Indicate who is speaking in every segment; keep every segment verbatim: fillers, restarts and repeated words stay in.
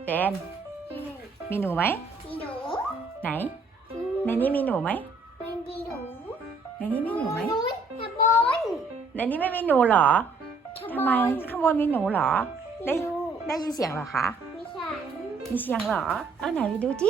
Speaker 1: แฟนมีหนูไหม
Speaker 2: มีหนู
Speaker 1: ไหนในนี้มีหนูไหม
Speaker 2: ไม่มีหนู
Speaker 1: ในนี้มีหนูไหม
Speaker 2: นู้นขบน
Speaker 1: ในนี้ไม่มีหนูเหรอ
Speaker 2: ขบ
Speaker 1: ทำไม
Speaker 2: น
Speaker 1: ข้างบนมีหนูเหรอ ได้
Speaker 2: หนู
Speaker 1: ได้ยินเสียงเหรอคะ
Speaker 2: มีฉัน
Speaker 1: มีเสียงเหรอเอาไหนไปดูจิ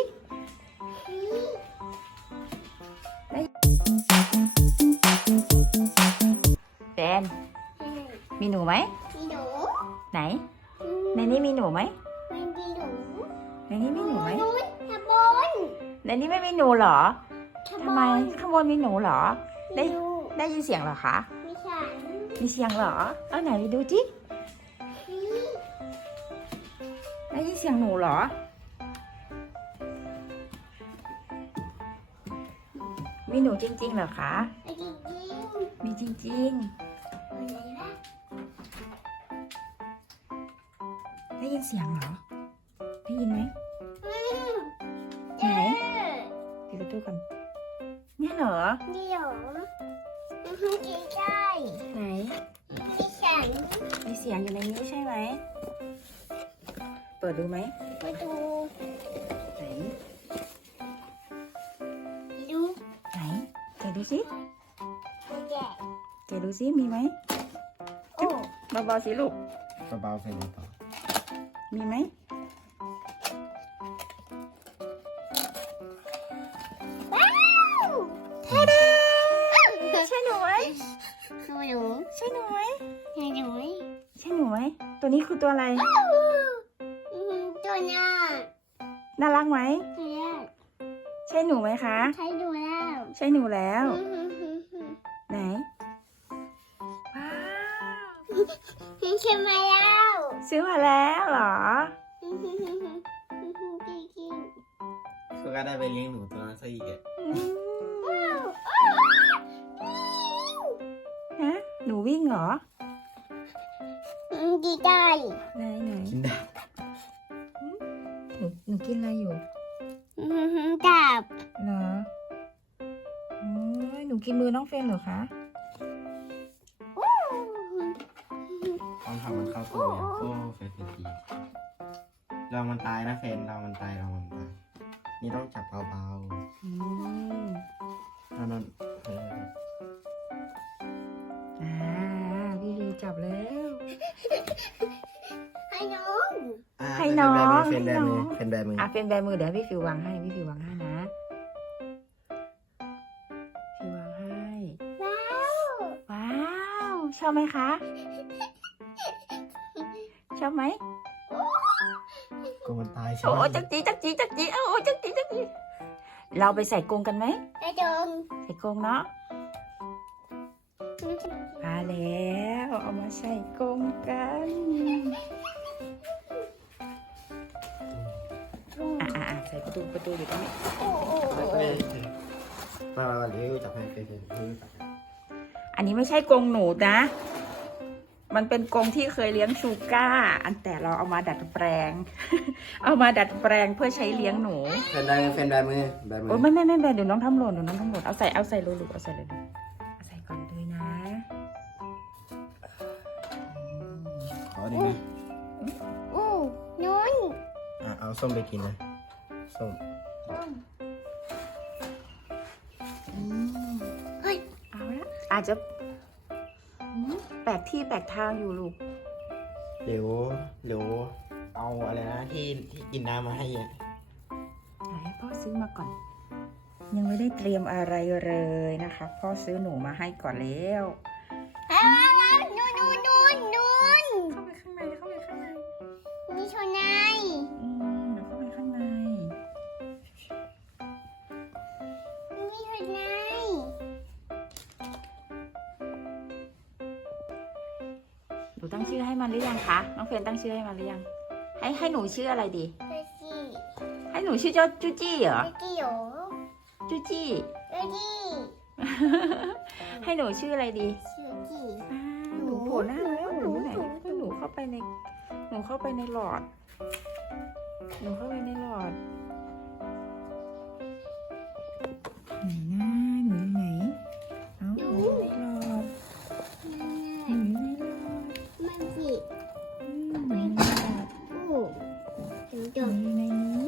Speaker 1: แฟนมีหนูไหม
Speaker 2: มีหนู
Speaker 1: ไหนในนี้มีหนูไหม
Speaker 2: ไม่มีหนู
Speaker 1: ในนี้มีหนูไหม
Speaker 2: นู้นขบน
Speaker 1: ในนี้ไม่มีหนูเหรอ
Speaker 2: ขบ
Speaker 1: ทำไม
Speaker 2: น
Speaker 1: ข้างบนมีหนูเหรอ ได้
Speaker 2: มีหนู
Speaker 1: ได้ยินเสียงเหรอคะ
Speaker 2: มีฉัน
Speaker 1: มีเสียงเหรอเอาไหนไปดูจิได้ยินเสียงหนูเหรอ มีหนูจริงๆเหรอคะ
Speaker 2: จริงจริง
Speaker 1: มีจริง
Speaker 2: อะไรวะ
Speaker 1: ๆ ได้ยินเสียงเหรอ ได้ยินไหม
Speaker 2: อืม
Speaker 1: ไหน ปิดประตูก่อนเนี่ยเหรอ
Speaker 2: นี่หรออือฮึกินได้
Speaker 1: ไหน
Speaker 2: มีฉัน
Speaker 1: มีเสียงอยู่ในนี้ใช่ไหม เปิดดูไหม
Speaker 2: มาดู
Speaker 1: ไหน
Speaker 2: ดู
Speaker 1: ไหนแกะดูสิ
Speaker 2: ดูแย่
Speaker 1: แกะดูสิมีไหม
Speaker 2: โอ้
Speaker 1: เบาๆสิลูก
Speaker 3: เบาๆเฟนต่อ
Speaker 1: มีไหม
Speaker 2: ว้าว
Speaker 1: ใช่หนูไหม
Speaker 2: หนูหนู
Speaker 1: ใช่หนูไหม
Speaker 2: หนูหนู
Speaker 1: ใช่หนูไหม ตัวนี้คือตัวอะไร
Speaker 2: อืมตัวเนี้ย
Speaker 1: น่ารักไหม
Speaker 2: ตัวเนี้ย
Speaker 1: ใช่หนูไหมคะ
Speaker 2: ใช้ดูแล้ว
Speaker 1: ใช่หนูแล้ว
Speaker 2: อืมอืมอืมอืม
Speaker 1: ไหน ว้าว
Speaker 2: ใช่ไหมแล้ว
Speaker 1: ซื้อมาแล้วเหรอ
Speaker 2: อืมอืมอืมอืมอืมอืมจริงจริง
Speaker 3: คือก็ได้ไปเลี้ยงหนูตัวนั้นซะอีกอะ
Speaker 2: ว้าวอ้าวอ้าว
Speaker 1: ฮะ หนูวิ่งเหรอ
Speaker 2: อืมดีใจ
Speaker 1: ไหนไหน
Speaker 3: กินได้
Speaker 1: หนูหนูกินอะไรอยู่
Speaker 2: อืมอืมจับ
Speaker 1: เหรอโอ้ยหนูกินมือน้องเฟรนเหรอคะ
Speaker 2: ว้าว
Speaker 3: ต้องทำมันเข้าตู้เนี่ยโอ้เฟนทีลองมันตายนะเฟนลองมันตายลองมันตาย นี่ต้องจับเบา
Speaker 1: อืม
Speaker 3: ๆนั่นนั่นเออ
Speaker 1: อ่าพี่ฟิวจับแล้ว
Speaker 2: ให้น้อง
Speaker 3: อ่ะ
Speaker 1: ให้น้อง
Speaker 3: เฟนแบ
Speaker 1: ให้น้
Speaker 3: มื
Speaker 1: อ
Speaker 3: อง เฟนแบมือ
Speaker 1: อ่ะเป็นแบมือเดี๋ยวให้พี่ฟิววางให้พี่ฟิววางให้นะพี่วางให้
Speaker 2: ว้าว
Speaker 1: ว้าวชอบไหมคะ ชอบไหม
Speaker 3: ก็มันตายใช่
Speaker 1: โอ้
Speaker 3: ไหม
Speaker 1: จักจีจักจีจักจีโอ้จักจีจักจีเราไปใส่กรงกันไหม
Speaker 2: กระจง
Speaker 1: ใส่กรงเนาะมาแล้วเอามาใส่กรงกันอ่ะอ่ะอ่ะใส่ประตูประตูอยู่ตรงนี้
Speaker 2: โอ้โอ้โอ้
Speaker 3: เฟนมาเราเลี้ยงจับให้เฟนเฟนเลี้ยงจับให้
Speaker 1: อันนี้ไม่ใช่กรงหนูนะ มันเป็นกรงที่เคยเลี้ยงชูก้า อันแต่เราเอามาดัดแปลง เอามาดัดแปลงเพื่อใช้เลี้ยงหนู
Speaker 3: เฟนได้เฟนได้มือได้มือ
Speaker 1: โอ้ยไม่ไม่ไม่ไม่เดี๋ยวน้องทำหล่นเดี๋ยวน้องทำหล่นเอาใส่เอาใส่เลยลูกเอาใส่เลยลูกเอาใส่ก่อนเลยนะ
Speaker 3: ขอดีนะ
Speaker 2: อู้นู้น
Speaker 3: อ่ะเอาส้มไปกินนะส้ม
Speaker 1: อืม
Speaker 2: เฮ้ย
Speaker 1: เอาละอาจจะอืมแปลกที่แปลกทางอยู่ลูก
Speaker 3: เดี๋ยวเดี๋ยวเอาอะไรนะที่ที่กินน้ำมาให้อ่ะ
Speaker 1: ไหนพ่อซื้อมาก่อน ยังไม่ได้เตรียมอะไรเลยนะคะ พ่อซื้อหนูมาให้ก่อนแล้ว
Speaker 2: ว้าวว้าวนู้นนู้นนู้นนู้น
Speaker 1: เข้าไปข้างในเข้าไปข้างใน
Speaker 2: มีชนาย
Speaker 1: อืมเดี๋ยวเข้าไปข้างใน
Speaker 2: มีชนาย
Speaker 1: หนูตั้งชื่อให้มันหรือยังคะน้องเฟรนตั้งชื่อให้มันหรือยัง ให้ให้หนูชื่ออะไรดี
Speaker 2: เจ้าจี้
Speaker 1: ให้หนูชื่อเจ้าจูจี้เหรอ
Speaker 2: เจ้าจี้โห
Speaker 1: จูจี้
Speaker 2: เจ้าจี้
Speaker 1: ให้หนูชื่ออะไรดี
Speaker 2: ชื่อจี้
Speaker 1: อ่าหนูโผล่หน้าแล้วหนูไหนหนูเข้าไปใน หนูเข้าไปในหลอด หนูเข้าไปในหลอดไหนนะหนูอยู่ไหน เอาหนูอยู่ในหลอดหนูอยู่ในหลอด
Speaker 2: มันจิ
Speaker 1: อืมหนูอยู่ในหลอด
Speaker 2: อู้
Speaker 1: เ
Speaker 2: จบ
Speaker 1: อยู่ในนี้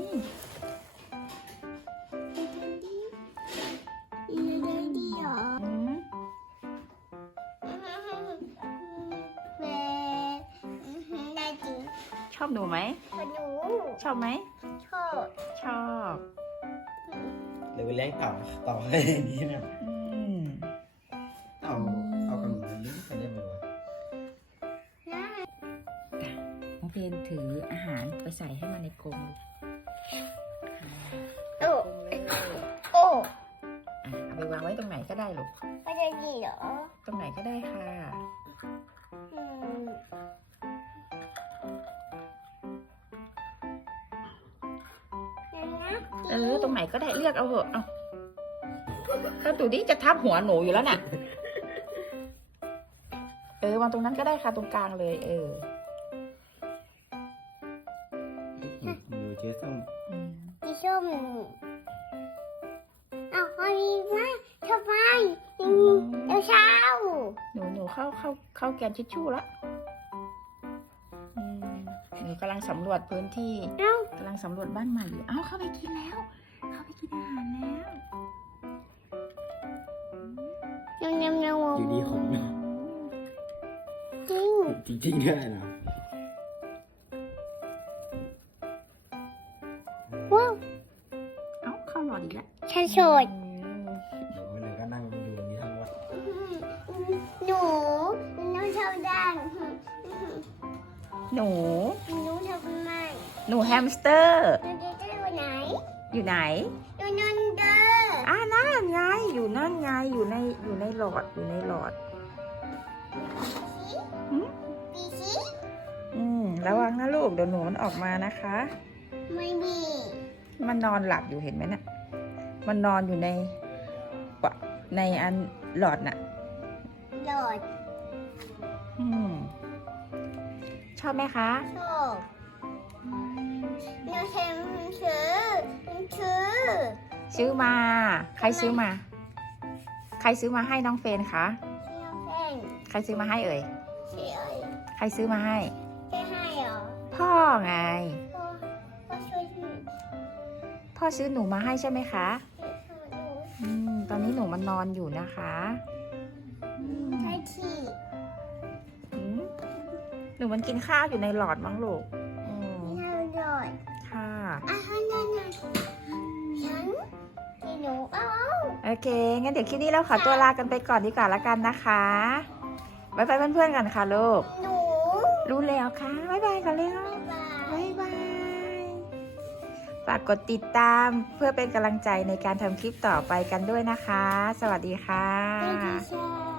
Speaker 2: อยู่ในนี้เหรอ
Speaker 1: อืม
Speaker 2: แม่ได้จริง
Speaker 1: ชอบหนูไหม
Speaker 2: พอหนู
Speaker 1: ชอบไหม
Speaker 2: ชอบ
Speaker 1: ชอบ
Speaker 3: หรือไปเลี้ยงเต่าเต่าอะไรอย่างนี้เนี่ย
Speaker 1: อืม
Speaker 3: เต่าเต่ากับหนูเลี้ยงกันได้ไหมวะ
Speaker 1: น้องเพนถืออาหารไปใส่ให้มันในกรงลูก
Speaker 2: โอ้
Speaker 1: อ่ะ
Speaker 2: โอ้
Speaker 1: เอาไปวางไว้ตรงไหนก็ได้ลูก
Speaker 2: ไม่ได้ดีเหรอ
Speaker 1: ตรงไหนก็ได้ค่ะ
Speaker 2: อืมนะ
Speaker 1: เออ ตรงไหนก็ได้เลือกเอาเถอะ เอาก็ดูดิจะทับหัวหนูอยู่แล้วน่ะ เออวางตรงนั้นก็ได้ค่ะตรงกลางเลย เออ
Speaker 3: หนูชื่อส้ม
Speaker 1: อืม
Speaker 2: พี่ส้มเอาพอดีมากชอบไปเดี๋ยวเช้า
Speaker 1: หนูหนูเข้าเข้าเข้าแกนทิชชู่ละอืมหนูกำลังสำรวจพื้นที่
Speaker 2: เอ้าก
Speaker 1: ำลังสำรวจบ้านใหม่อยู่ เอ้าเข้าไปกินแล้ว เข้าไปกินอาหารแล้ว
Speaker 2: ยำยำยำ
Speaker 3: อยู่ดีของเนาะ
Speaker 2: จริง
Speaker 3: จริงๆด้วยเหรอ
Speaker 2: ว้าว
Speaker 1: เอ้าเข้าหลอดอีกแล้ว
Speaker 2: ฉันโสด
Speaker 1: อืม
Speaker 3: เดี๋ยวหนูก็นั่งดูอย่างนี้ทั้งวัน
Speaker 2: หนูหนูชอบดัง
Speaker 1: หนู
Speaker 2: หนูทำไม
Speaker 1: หนูแฮมสเตอร์
Speaker 2: หนูจะได้วันไหน
Speaker 1: อยู่ไหน
Speaker 2: หนูนอนเด้อ
Speaker 1: อ่านั่นไง อยู่นั่นไง อยู่ใน อยู่ในหลอด อยู่ในหลอด หืม
Speaker 2: ปีชี
Speaker 1: อืม ระวังนะลูก เดี๋ยวหนูมันออกมานะคะ
Speaker 2: ไม่มี
Speaker 1: มันนอนหลับอยู่เห็นไหมน่ะ มันนอนอยู่ในปะในอันหลอดน่ะ
Speaker 2: หลอด
Speaker 1: อืม ชอบไหมคะ
Speaker 2: ชอบหนูทำซื้อซื้อ
Speaker 1: ซื้อมา ใครซื้อมา ใครซื้อมาให้น้องเฟรนคะ
Speaker 2: เชี่ยวแป้ง
Speaker 1: ใครซื้อมาให้เอ่ย
Speaker 2: เชี่ยว
Speaker 1: ใครซื้อมาให้
Speaker 2: จะให้เหรอ
Speaker 1: พ่อไง
Speaker 2: พ่อพ่อช่วยหนู
Speaker 1: พ่อซื้อหนูมาให้ใช่ไหมคะ
Speaker 2: ช่วยหนู
Speaker 1: อืม ตอนนี้หนูมันนอนอยู่นะคะอืม
Speaker 2: ใช้ที่
Speaker 1: อืมหนูมันกินข้าวอยู่ในหลอดมั้งลูกอืม
Speaker 2: ไม่ให้หลอด
Speaker 1: ค่ะ
Speaker 2: อ่ะให้นั่นน่ะฉันที่หนูเอา
Speaker 1: โอเค งั้นเดี๋ยวคลิปนี้เราขอตัวลากันไปก่อนดีกว่าละกันนะคะบ๊ายบายเพื่อนๆกันค่ะลูก
Speaker 2: หนู
Speaker 1: รู้แล้วค่ะบ๊ายบายกันเร็ว
Speaker 2: บ๊ายบาย
Speaker 1: บ๊ายบาย ฝากกดติดตามเพื่อเป็นกำลังใจในการทำคลิปต่อไปกันด้วยนะคะ สวัสดีค่ะ
Speaker 2: บ๊ายบาย